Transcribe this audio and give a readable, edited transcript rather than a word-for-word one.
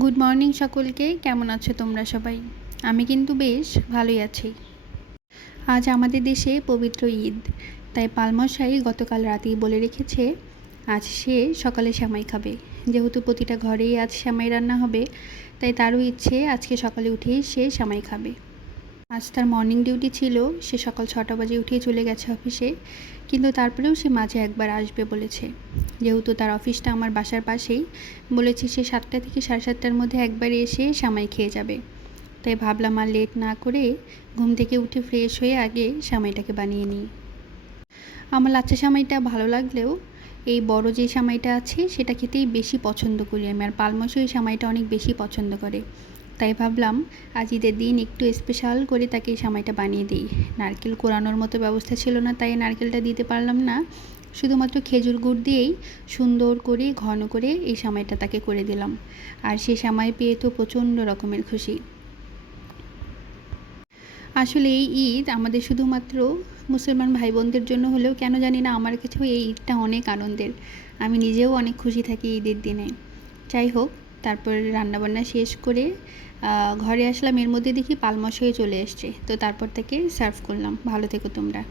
Good morning সকলকে। কেমন আছো তোমরা সবাই? আমি কিন্তু বেশ ভালোই আছি। আজ আমাদের দেশে পবিত্র ঈদ, তাই পালমশাই গতকাল রাতেই বলে রেখেছে আজ সে সকালে সেমাই খাবে। যেহেতু প্রতিটা ঘরেই আজ সেমাই রান্না হবে, তাই তারও ইচ্ছে আজকে সকালে উঠেই সে সেমাই খাবে। আজ তার মর্নিং ডিউটি ছিল, সে সকাল 6টা বাজে উঠিয়ে চলে গেছে অফিসে, কিন্তু তারপরেও সে মাঝে একবার আসবে বলেছে। যেহেতু তার অফিসটা আমার বাসার পাশেই, বলেছে সে 7টা থেকে 7:30টার মধ্যে একবার এসে সেমাই খেয়ে যাবে। তাই ভাবলাম আর লেট না করে ঘুম থেকে উঠে ফ্রেশ হয়ে আগে সেমাইটাকে বানিয়ে নিই। আমার লাচ্ছা সেমাইটা ভালো লাগলেও এই বড় যে সেমাইটা আছে সেটা খেতেই বেশি পছন্দ করি আমি, আর পালমশাই এই সেমাইটা অনেক বেশি পছন্দ করে। তাই ভাবলাম আজ ঈদের দিন একটু স্পেশাল করে তাকে এই সেমাইটা বানিয়ে দিই। নারকেল কোরানোর মতো ব্যবস্থা ছিল না, তাই নারকেলটা দিতে পারলাম না। শুধুমাত্র খেজুর গুড় দিয়েই সুন্দর করে ঘন করে এই সেমাইটা তাকে করে দিলাম। আর সে সেমাই পেয়ে তো প্রচণ্ড রকমের খুশি। আসলে এই ঈদ আমাদের শুধুমাত্র মুসলমান ভাই বোনদের জন্য হলেও কেন জানি না আমার কাছেও এই ঈদটা অনেক আনন্দের। আমি নিজেও অনেক খুশি থাকি ঈদের দিনে। যাই হোক, তারপর রান্নাবান্না শেষ করে ঘরে আসলাম, এর মধ্যে দেখি পালমশাই চলে এসছে, তো তারপর থেকে সার্ভ করলাম। ভালো থেকো তোমরা।